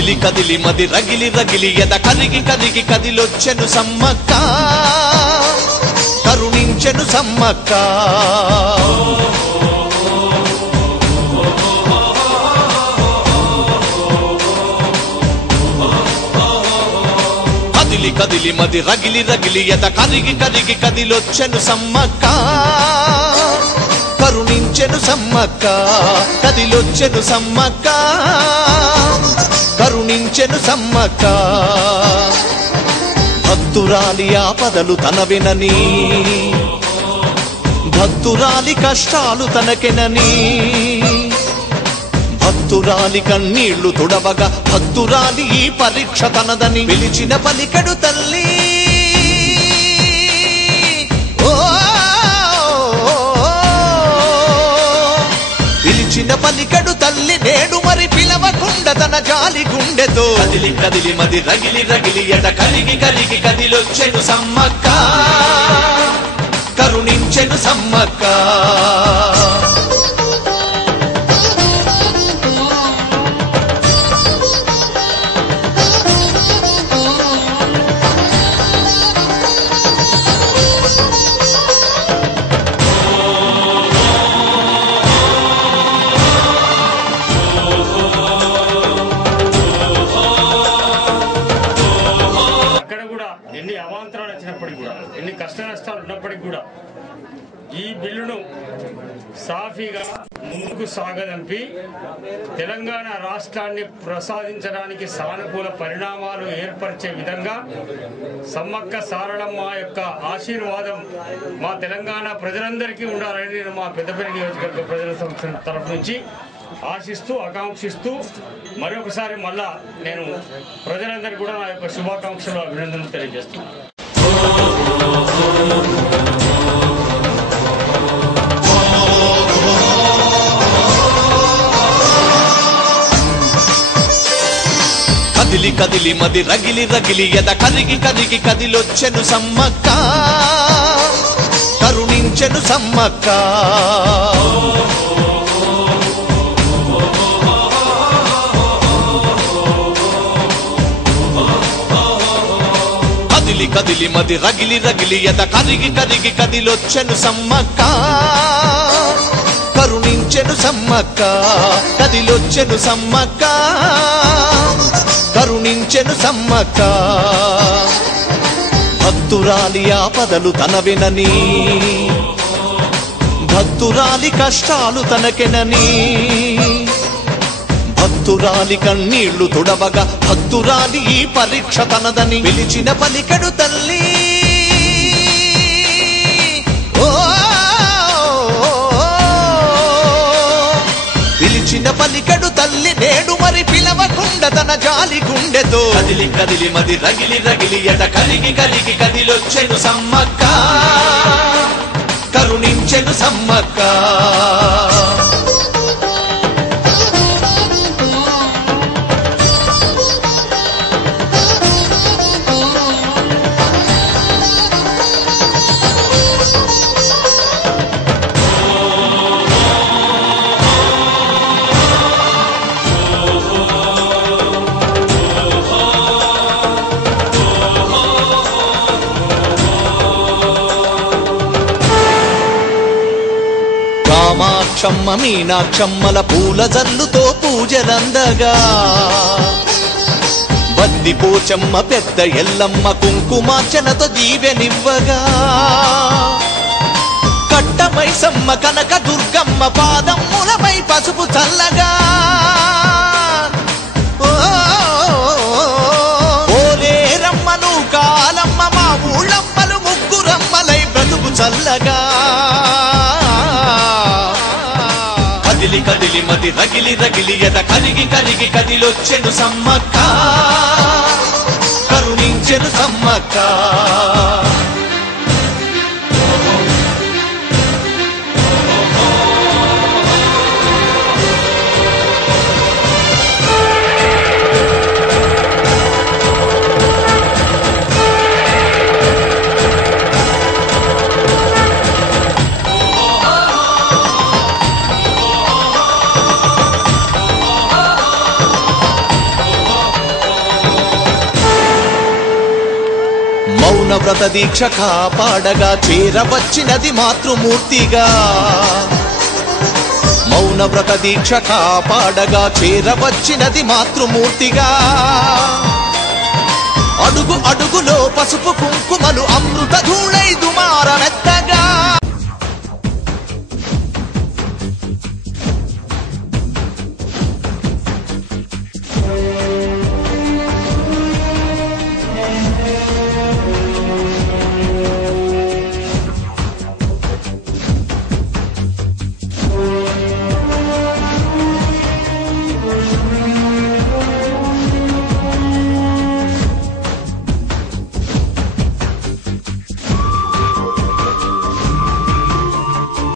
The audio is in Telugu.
కదిలి కదిలి మది రగిలి రగిలి ఎద కరిగి కరిగి కదిలొచ్చెను సమ్మక్క కరుణించెను సమ్మక్క కదిలి కదిలి మది రగిలి రగిలి ఎద కరిగి కరిగి కదిలొచ్చెను సమ్మక్క కరుణించెను సమ్మక్క కదిలొచ్చెను సమ్మక్క కరుణించెను సమ్మక్క భక్తురాలి ఆపదలు తనవెనని భక్తురాలి కష్టాలు తనకెనని భక్తురాలి కన్నీళ్లు తుడవగా భక్తురాలి ఈ పరీక్ష తనదని పిలిచిన పలికెడు తల్లి పిలిచిన పలికెడు తల్లి నేడు మరి పిలవకుండా తన జాలి గుండెతో కదిలి కదిలి మది రగిలి రగిలి ఎద కరిగి కరిగి కదిలొచ్చెను సమ్మక్క కరుణించెను సమ్మక్క ఎన్ని అవాంతరాలు వచ్చినప్పటికీ కూడా ఎన్ని కష్ట నష్టాలు ఉన్నప్పటికీ కూడా ఈ బిల్లును సాఫీగా ముందుకు సాగదంపి తెలంగాణ రాష్ట్రాన్ని ప్రసాదించడానికి సానుకూల పరిణామాలు ఏర్పరిచే విధంగా సమ్మక్క సారళమ్మ యొక్క ఆశీర్వాదం మా తెలంగాణ ప్రజలందరికీ ఉండాలని నేను మా పెద్దపల్లి నియోజకవర్గ ప్రజల సంస్థ తరఫు నుంచి ఆశిస్తూ ఆకాంక్షిస్తూ మరొకసారి మళ్ళా నేను ప్రజలందరికీ కూడా నా యొక్క శుభాకాంక్షలు అభినందనలు తెలియజేస్తున్నాను. కదిలి కదిలి మది రగిలి రగిలి ఎద కరిగి కరిగి కదిలొచ్చెను సమ్మక్క కరుణించెను సమ్మక్క కదిలి కదిలి మది రగిలి రగిలి ఎద కరిగి కరిగి కదిలొచ్చెను సమ్మక్క కరుణించెను సమ్మక్క కదిలొచ్చెను సమ్మక్క కరుణించెను సమ్మక్క భక్తురాలి ఆపదలు తనవెనని భక్తురాలి కష్టాలు తనకెనని భక్తురాలి కన్నీళ్లు తుడవగా భక్తురాలి ఈ పరీక్ష తనదని పిలిచిన పలికెడు తల్లి పిలిచిన పలికెడు తల్లి నేడు మరి పిలవకుండా తన జాలి గుండెతో కదిలి కదిలి మది రగిలి రగిలి ఎద కరిగి కరిగి కదిలొచ్చెను సమ్మక్క కరుణించెను సమ్మక్క కామాక్షమ్మ మీనాక్షమ్మల పూల జల్లుతో పూజలందగా బద్ది పోచమ్మ పెద్ద ఎల్లమ్మ కుంకుమార్చనతో దీవెనివ్వగా కట్టమైసమ్మ కనక దుర్గమ్మ పాదమ్ములపై పసుపు చల్లగా ఓలేరమ్మను కాలమ్మ మా ఊళ్ళమ్మలు ముగ్గురమ్మలై బ్రతుకు చల్లగా కదిలి కదిలి మది రగిలి రగిలి ఎద కరిగి కరిగి కదిలొచ్చెను సమ్మక్క కరుణించెను సమ్మక్క మౌన వ్రత దీక్ష కాపాడగా చేరవచ్చినది మాతృమూర్తిగా మౌన వ్రత దీక్ష కాపాడగా చేరవచ్చినది మాతృమూర్తిగా అడుగు అడుగులో పసుపు కుంకుమలు అమృత ధూళై దుమారమెత్తగా